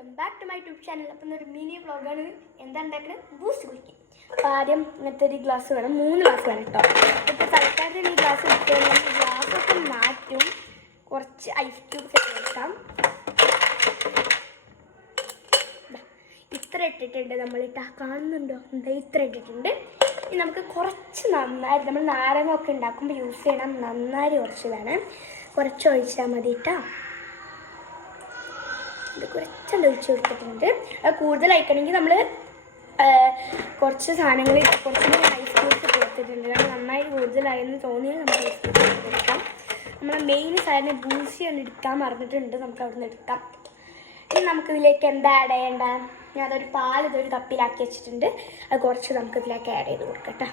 Welcome back to my YouTube channel. Appam ഒരു mini വ്ളോഗാണ്. എന്താ ഉണ്ടാക്കുന്നത്? ബൂസ്റ്റ് കുടിക്കും. അപ്പോൾ ആദ്യം ഇങ്ങനത്തെ ഒരു ഗ്ലാസ് വേണം, 3 ഗ്ലാസ് വേണം കേട്ടോ. ഇപ്പോൾ തൽക്കാലം ഈ ഗ്ലാസ് എടുത്താൽ ഗ്ലാസ്സൊക്കെ മാറ്റും. കുറച്ച് ഐസ് ക്യൂബ്സ് ഒക്കെ എടുക്കാം. ഇത്ര ഇട്ടിട്ടുണ്ട് നമ്മളിട്ടാ, കാണുന്നുണ്ടോ? എന്താ ഇത്ര ഇട്ടിട്ടുണ്ട്. ഇനി നമുക്ക് കുറച്ച് നന്നായി നമ്മൾ നാരങ്ങ ഒക്കെ ഉണ്ടാക്കുമ്പോൾ യൂസ് ചെയ്യണം. നന്നായി കുറച്ച് വേണം, കുറച്ച് ഒഴിച്ചാൽ മതി കേട്ടോ. ഇത് കുറച്ചുണ്ട് ഒഴിച്ച് കൊടുത്തിട്ടുണ്ട്. അത് കൂടുതൽ അയക്കണമെങ്കിൽ നമ്മൾ കുറച്ച് സാധനങ്ങൾ കുറച്ചും കൂടി ഐസ് ക്യൂബ്സ് കൊടുത്തിട്ടുണ്ട്. കാരണം നന്നായി കൂടുതലായെന്ന് തോന്നിയാൽ നമുക്ക് ഐസ് ക്യൂബ്സ് എടുക്കാം. നമ്മൾ മെയിൻ സാധനം ബൂസ്റ്റ് ഒന്ന് എടുക്കാൻ മറന്നിട്ടുണ്ട്, നമുക്ക് അവിടെ നിന്ന് എടുക്കാം. ഇനി നമുക്കിതിലേക്ക് എന്താ ആഡ് ചെയ്യേണ്ട? ഞാൻ അതൊരു പാൽ ഇതൊരു കപ്പിലാക്കി വെച്ചിട്ടുണ്ട്. അത് കുറച്ച് നമുക്കിതിലേക്ക് ആഡ് ചെയ്ത് കൊടുക്കട്ടെ.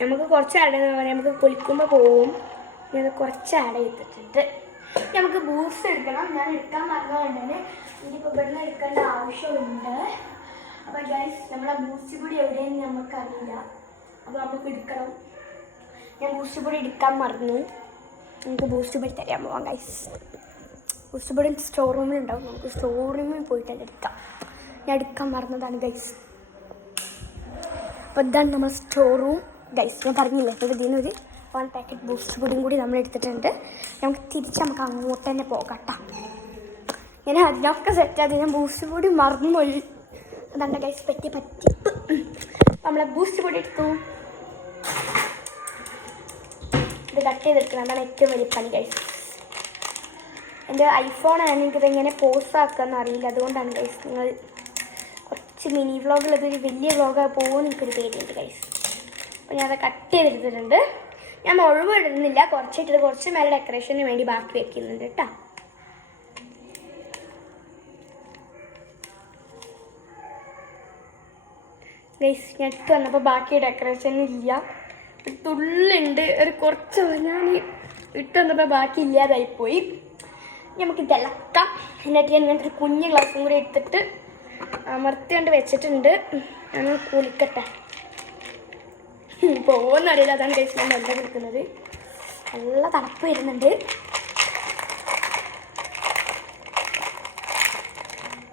നമുക്ക് കുറച്ച് ആഡ് ചെയ്തെന്ന് പറഞ്ഞാൽ നമുക്ക് കുളിക്കുമ്പോൾ പോവും. ഞാൻ കുറച്ച് ആഡ് ചെയ്തിട്ടുണ്ട്. നമുക്ക് ബൂസ്റ്റ് എടുക്കണം. ഞാൻ എടുക്കാൻ മറന്നുകൊണ്ടാണ്. ഇനിയിപ്പോൾ ഇവിടുന്ന് എടുക്കേണ്ട ആവശ്യമുണ്ട്. അപ്പോൾ ഗൈസ്, നമ്മളെ ബൂസ്റ്റ് പൊടി എവിടെയെന്ന് നമുക്കറിയില്ല. അപ്പോൾ നമുക്ക് എടുക്കണം. ഞാൻ ബൂസ്റ്റ് പൊടി എടുക്കാൻ മറന്നു. നമുക്ക് ബൂസ്റ്റ് പൊടി തരാൻ പോവാം ഗൈസ്. ബൂസ്റ്റ് പൊടി സ്റ്റോർ റൂമിൽ ഉണ്ടാവും. നമുക്ക് സ്റ്റോർ റൂമിൽ പോയിട്ട് തന്നെ എടുക്കാം. ഞാൻ എടുക്കാൻ മറന്നതാണ് ഗൈസ്. അപ്പോൾ ഇതാണ് നമ്മൾ സ്റ്റോർ റൂം ഗൈസ്. ഞാൻ പറഞ്ഞില്ലേ, അപ്പോൾ ഇതിനൊരു 1 പാക്കറ്റ് ബൂസ്റ്റ് പൊടിയും കൂടി നമ്മൾ എടുത്തിട്ടുണ്ട്. നമുക്ക് അങ്ങോട്ട് തന്നെ പോകാം കേട്ടോ. ഞാൻ അതിനൊക്കെ സെറ്റാക്കി ഞാൻ ബൂസ്റ്റ് പൊടി മറന്നുപോയി. അതാണ് ഗൈസ് പറ്റിയ പറ്റിപ്പ്. നമ്മളെ ബൂസ്റ്റ് പൊടി എടുത്തു. ഇത് കട്ട് ചെയ്തെടുക്കണം. അതാണ് ഏറ്റവും വലിയ പണി ഗൈസ്. എൻ്റെ ഐഫോണാണ്, എനിക്കിത് എങ്ങനെ പോസ്റ്റ് ആക്കാമെന്ന് അറിയില്ല. അതുകൊണ്ടാണ് ഗൈസ്. നിങ്ങൾ കുറച്ച് മിനി വ്ളോഗുകൾ, ഇതൊരു വലിയ വ്ളോഗ് പോകുമെന്ന് എനിക്കൊരു പേടിയുണ്ട് ഗൈസ്. അപ്പോൾ ഞാനത് കട്ട് ചെയ്തെടുത്തിട്ടുണ്ട്. ഞാൻ മുഴുവൻ ഇടുന്നില്ല, കുറച്ചിട്ട് കുറച്ച് മേലെ ഡെക്കറേഷന് വേണ്ടി ബാക്കി വെക്കുന്നുണ്ട് കേട്ടോ. ഗൈസ്, ഞാൻ ഇട്ട് വന്നപ്പോൾ ബാക്കി ഡെക്കറേഷൻ ഇല്ല. ഒരു തുള്ളുണ്ട്, ഒരു കുറച്ച് ഞാൻ ഇട്ട് വന്നപ്പോൾ ബാക്കി ഇല്ലാതായിപ്പോയി. നമുക്ക് തിളക്കാം. എന്നിട്ട് ഞാൻ ഇങ്ങനത്തെ ഒരു കുഞ്ഞ് ഗ്ലാസും കൂടി എടുത്തിട്ട് അമർത്തിക്കൊണ്ട് വെച്ചിട്ടുണ്ട്. ഞാൻ കുളിക്കട്ടെ. പോകുന്നറിയില്ല, അതാണ് ഗൈസ് ഞാൻ വെള്ളം എടുക്കുന്നത്. നല്ല തണുപ്പ് വരുന്നുണ്ട്.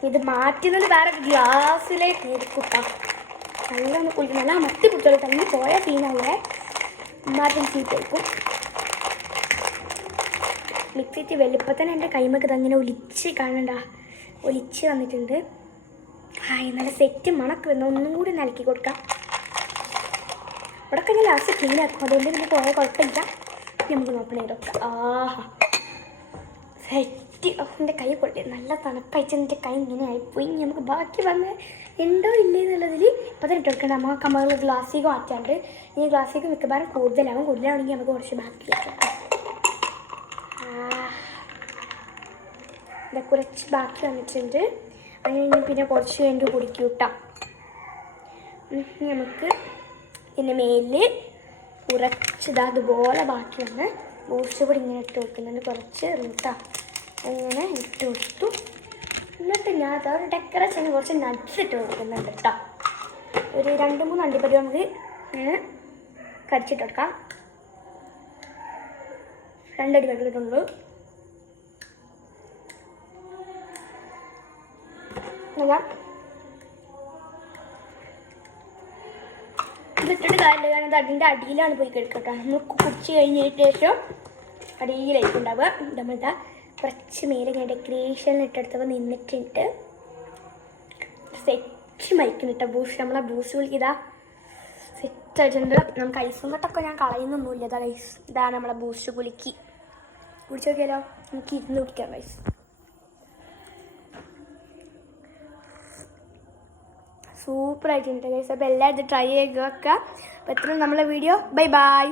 ഇത് മാറ്റുന്നത് വേറെ ഗ്ലാസ്സിലേക്ക് എടുക്കൂട്ടാം. നല്ല ഒന്ന് കുളിക്കും. നല്ല അമർത്തി കുടിച്ചോളൂ. തള്ളി പോയ സീനാവേ മാറ്റം ചീറ്റായിരിക്കും. മിക്സിറ്റ് വലുപ്പത്തിന് എൻ്റെ കൈമൊക്കെ ഇതങ്ങനെ ഒലിച്ച് കാണണ്ട, ഒലിച്ച് വന്നിട്ടുണ്ട്. നല്ല സെറ്റ് മണക്ക് വന്ന് ഒന്നും കൂടി നൽകി കൊടുക്കാം. ഇവിടെ കഴിഞ്ഞാൽ ലാസ്റ്റ് ക്ലീൻ ആക്കും. അതുകൊണ്ട് നമുക്ക് കുറേ കുഴപ്പമില്ല. നമുക്ക് നോക്കണേ ഇതൊക്കെ. ആഹാ, സെറ്റ്. എൻ്റെ കൈ പൊട്ടി നല്ല തണുപ്പയച്ച് എൻ്റെ കൈ ഇങ്ങനെ ആയിപ്പോയി. നമുക്ക് ബാക്കി വന്ന് ഉണ്ടോ ഇല്ലേ എന്നുള്ളതിൽ ഇപ്പം തന്നെ ഇട്ടെടുക്കണം. നമുക്ക് നമ്മൾ ഗ്ലാസ്സിലേക്ക് മാറ്റാണ്ട്. ഇനി ഗ്ലാസ്സിലേക്ക് മിക്കവാറും കൂടുതലാണെങ്കിൽ നമുക്ക് കുറച്ച് ബാക്കി വെക്കാം. ഇത് കുറച്ച് ബാക്കി വന്നിട്ടുണ്ട്. അതിന് പിന്നെ കുറച്ച് കഴിഞ്ഞ് കുടിക്കും കേട്ടോ. നമുക്ക് പിന്നെ മേലിൽ കുറച്ചിതാ അതുപോലെ ബാക്കി വന്ന് ബൂസ്റ്റ് പൊടി ഇങ്ങനെ ഇട്ട് വെക്കുന്നുണ്ട്. കുറച്ച് കേട്ടോ, ഇങ്ങനെ ഇട്ട് കൊടുത്തു. എന്നിട്ട് ഞാൻ അതൊരു ഡെക്കറേഷന് കുറച്ച് നട്ട്സ് ഇട്ട് കൊടുക്കുന്നുണ്ട് കേട്ടോ. ഒരു 2-3 അണ്ടിപ്പരി നമുക്ക് ഇങ്ങനെ കടിച്ചിട്ട് കൊടുക്കാം. 2 അടി കടിച്ചിട്ടുള്ളൂ. ഇതിട്ടിട്ട് കാര്യമില്ല, കാരണം ഇത് അതിൻ്റെ അടിയിലാണ് പോയി കിടക്കട്ടോ. നമ്മൾ കുടിച്ച് കഴിഞ്ഞതിന് ശേഷം അടിയിലായിരിക്കും ഉണ്ടാവുക. നമ്മളിതാ കുറച്ച് മേലെ ഞാൻ ഡെക്കറേഷനിൽ ഇട്ടെടുത്തപ്പോൾ നിന്നിട്ടുണ്ട്. സെറ്റ് മയക്കുന്നിട്ട ബൂസ്റ്റ്. നമ്മളെ ബൂസ്റ്റ് വിളിക്കിതാ സെറ്റ് ആയിട്ടുണ്ട്. നമുക്ക് ഐസും കട്ടൊക്കെ ഞാൻ കളയുന്നൊന്നുമില്ല. ഇതാ ഗൈസ്, ഇതാണ് നമ്മളെ ബൂസ്റ്റ് കുലുക്കി. കുടിച്ച് നോക്കിയാലോ? നമുക്ക് ഇരുന്ന് കുടിക്കാം ഗൈസ്. സൂപ്പറായിട്ടുണ്ട് ഗൈസ്. അപ്പോൾ എല്ലാവരും ഇത് ട്രൈ ചെയ്ത് വെക്കുക. അപ്പോൾ എത്ര നമ്മളെ വീഡിയോ. Bye bye.